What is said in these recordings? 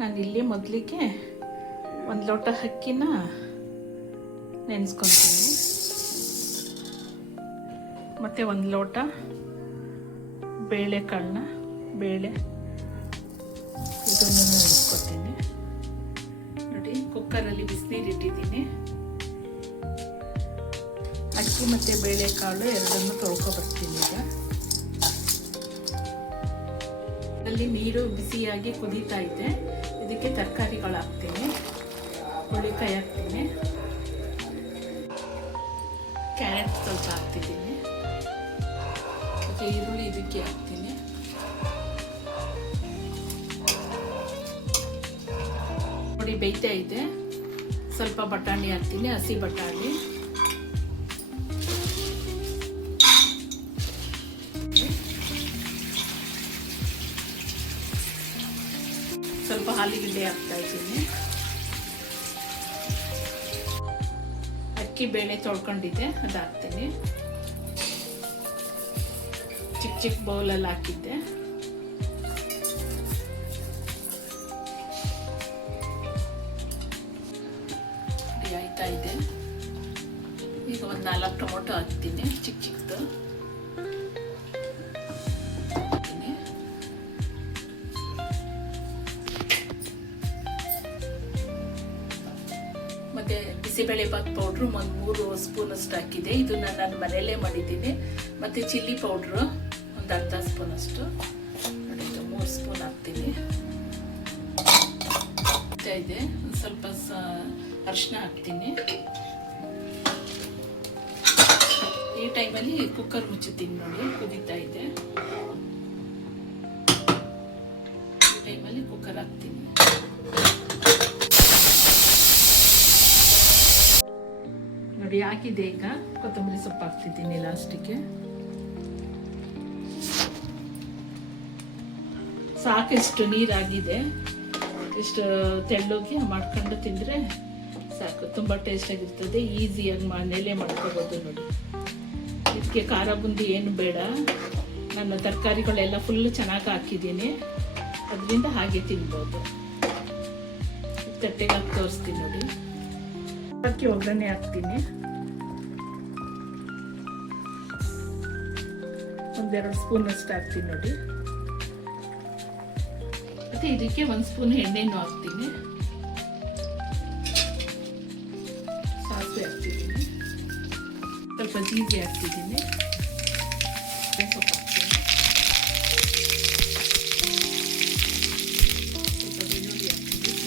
ನಾನಿಲ್ಲಿ ಮೊದಲಿಗೆ ಒಂದು ಲೋಟ ಅಕ್ಕಿನ ನೆನೆಸ್ಕೊತೀನಿ, ಮತ್ತು ಒಂದು ಲೋಟ ಬೇಳೆಕಾಳನ್ನ ಇದನ್ನು ನೆನೆಸ್ಕೊತೀನಿ. ನೋಡಿ, ಕುಕ್ಕರಲ್ಲಿ ಬಿಸಿನೀರು ಇಟ್ಟಿದ್ದೀನಿ. ಅಕ್ಕಿ ಮತ್ತು ಬೇಳೆಕಾಳು ಎರಡನ್ನು ತೊಳ್ಕೊಬರ್ತೀನಿ. ಈಗ ಅಲ್ಲಿ ನೀರು ಬಿಸಿಯಾಗಿ ಕುದೀತಾ ಇದೆ. ಇದಕ್ಕೆ ತರಕಾರಿಗಳು ಹಾಕ್ತೀನಿ. ಹುಳಿಕಾಯಿ ಹಾಕ್ತೀನಿ, ಕ್ಯಾರೆಟ್ ಸ್ವಲ್ಪ ಹಾಕ್ತಿದ್ದೀನಿ, ಮತ್ತು ಈರುಳ್ಳಿ ಇದಕ್ಕೆ ಹಾಕ್ತೀನಿ. ನೋಡಿ, ಬೇಯ್ತಾ ಇದೆ. ಸ್ವಲ್ಪ ಬಟಾಣಿ ಹಾಕ್ತೀನಿ, ಹಸಿ ಬಟಾಣಿ. ಸ್ವಲ್ಪ ಆಲೂಗಡ್ಡೆ ಹಾಕ್ತಾ ಇದ್ದೀನಿ. ಅಕ್ಕಿ ಬೇಳೆ ತೊಳ್ಕೊಂಡಿದ್ದೆ, ಅದು ಹಾಕ್ತೀನಿ. ಚಿಕ್ಕ ಬೌಲಲ್ಲಿ ಹಾಕಿದ್ದೆ. ಆಯ್ತಾ ಇದೆ. ಈಗ ಒಂದು 4 ಟೊಮೊಟೊ ಹಾಕ್ತೀನಿ, ಚಿಕ್ಕದು. ಮತ್ತು ಬಿಸಿಬೇಳೆಬಾತ್ ಪೌಡ್ರು ಒಂದು 3 ಸ್ಪೂನಷ್ಟು ಹಾಕಿದೆ. ಇದನ್ನ ನಾನು ಮನೆಯಲ್ಲೇ ಮಾಡಿದ್ದೀನಿ. ಮತ್ತು ಚಿಲ್ಲಿ ಪೌಡ್ರು ಒಂದು ಅರ್ಧ ಸ್ಪೂನಷ್ಟು, ನೋಡಿ, 3 ಸ್ಪೂನ್ ಹಾಕ್ತೀನಿ. ಇದೆ, ಒಂದು ಸ್ವಲ್ಪ ಅರಿಶಿನ ಹಾಕ್ತೀನಿ. ಈ ಟೈಮಲ್ಲಿ ಕುಕ್ಕರ್ ಮುಚ್ಚುತ್ತೀನಿ. ನೋಡಿ, ಕುದೀತಾ ಇದೆ. ಈ ಟೈಮಲ್ಲಿ ಕುಕ್ಕರ್ ಹಾಕ್ತೀನಿ. ನೋಡಿ, ಹಾಕಿದೆ. ಈಗ ಕೊತ್ತಂಬರಿ ಸೊಪ್ಪು ಹಾಕ್ತಿದ್ದೀನಿ ಲಾಸ್ಟಿಗೆ. ಸಾಕಿಷ್ಟು ನೀರಾಗಿದೆ. ಇಷ್ಟು ತೆಳ್ಳಗೆ ಮಾಡ್ಕೊಂಡು ತಿಂದರೆ ಸಾಕು. ತುಂಬ ಟೇಸ್ಟಾಗಿರ್ತದೆ. ಈಸಿಯಾಗಿ ಮನೇಲೇ ಮಾಡ್ಕೋಬೋದು. ನೋಡಿ, ಇದಕ್ಕೆ ಖಾರ ಬುಂದಿ ಏನು ಬೇಡ. ನನ್ನ ತರಕಾರಿಗಳೆಲ್ಲ ಫುಲ್ಲು ಚೆನ್ನಾಗಿ ಹಾಕಿದ್ದೀನಿ, ಅದರಿಂದ ಹಾಗೆ ತಿನ್ಬೋದು. ತಟ್ಟೆಗೆ ಹಾಕಿ ತೋರಿಸ್ತೀನಿ. ನೋಡಿ, ಅಕ್ಕಿ ಒಗ್ಗರಣೆ ಹಾಕ್ತೀನಿ. 1-2 ಸ್ಪೂನಷ್ಟು ಹಾಕ್ತೀನಿ. ನೋಡಿ, ಮತ್ತು ಇದಕ್ಕೆ 1 ಸ್ಪೂನ್ ಎಣ್ಣೆನೂ ಹಾಕ್ತೀನಿ. ಸಾಸಿವೆ ಹಾಕ್ತಿದ್ದೀನಿ, ಸ್ವಲ್ಪ ಜೀರಿಗೆ ಹಾಕ್ತಿದ್ದೀನಿ, ಸೊಪ್ಪು ಹಾಕ್ತೀನಿ, ಸ್ವಲ್ಪ ಬೆಳ್ಳುಳ್ಳಿ ಹಾಕ್ತೀನಿ.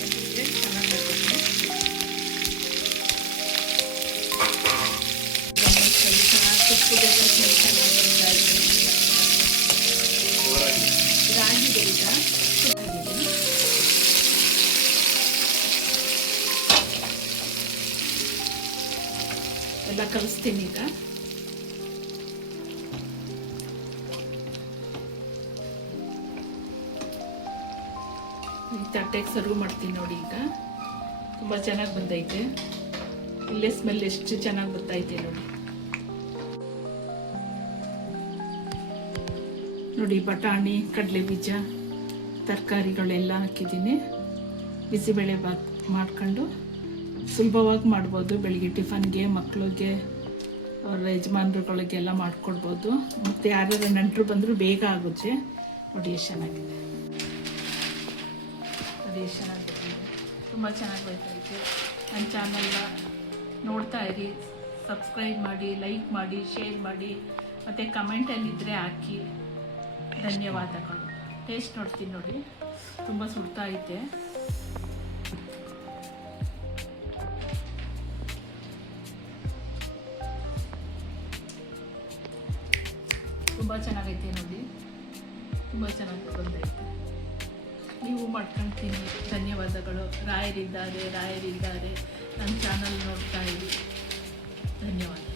ಚೆನ್ನಾಗಿ ಇದಾಗಿದೆ. ಈಗ ಎಲ್ಲ ಕಲಿಸ್ತೀನಿ. ಈಗ ಈ ತಟ್ಟೆಗೆ ಸರ್ವ್ ಮಾಡ್ತೀನಿ. ನೋಡಿ, ಈಗ ತುಂಬ ಚೆನ್ನಾಗಿ ಬಂದೈತೆ. ಇಲ್ಲೇ ಸ್ಮೆಲ್ ಎಷ್ಟು ಚೆನ್ನಾಗಿ ಬರ್ತೈತೆ. ನೋಡಿ, ಬಟಾಣಿ, ಕಡಲೆ ಬೀಜ, ತರಕಾರಿಗಳೆಲ್ಲ ಹಾಕಿದ್ದೀನಿ. ಬಿಸಿಬೇಳೆ ಬಾತ್ ಮಾಡ್ಕೊಂಡು ಸುಲಭವಾಗಿ ಮಾಡ್ಬೋದು. ಬೆಳಿಗ್ಗೆ ಟಿಫನ್ಗೆ, ಮಕ್ಕಳಿಗೆ, ಅವ್ರ ಯಜಮಾನ್ರುಗಳಿಗೆಲ್ಲ ಮಾಡಿಕೊಡ್ಬೋದು. ಮತ್ತು ಯಾರ್ಯಾರು ನೆಂಟರು ಬಂದರೂ ಬೇಗ ಆಗುತ್ತೆ. ನೋಡಿ, ಎಷ್ಟು ಚೆನ್ನಾಗಿದೆ. ನೋಡಿ, ಎಷ್ಟು ಚೆನ್ನಾಗಿ ಬಂದಿದೆ. ತುಂಬ ಚೆನ್ನಾಗಿ ಬರ್ತೈತೆ. ನನ್ನ ಚಾನಲ್ನ ನೋಡ್ತಾ ಇರಿ, ಸಬ್ಸ್ಕ್ರೈಬ್ ಮಾಡಿ, ಲೈಕ್ ಮಾಡಿ, ಶೇರ್ ಮಾಡಿ, ಮತ್ತು ಕಮೆಂಟಲ್ಲಿದ್ದರೆ ಹಾಕಿ. ಧನ್ಯವಾದಗಳು. ಟೇಸ್ಟ್ ನೋಡ್ತೀನಿ. ನೋಡಿ, ತುಂಬ ಸುಡ್ತಾ ಐತೆ. ತುಂಬ ಚೆನ್ನಾಗೈತೆ. ನೋಡಿ, ತುಂಬ ಚೆನ್ನಾಗಿ ಬಂದೈತೆ. ನೀವು ಮಾಡ್ಕೊಳ್ತೀನಿ. ಧನ್ಯವಾದಗಳು. ರಾಯರಿದ್ದಾರೆ. ನನ್ನ ಚಾನಲ್ ನೋಡ್ತಾ ಇರಿ. ಧನ್ಯವಾದ.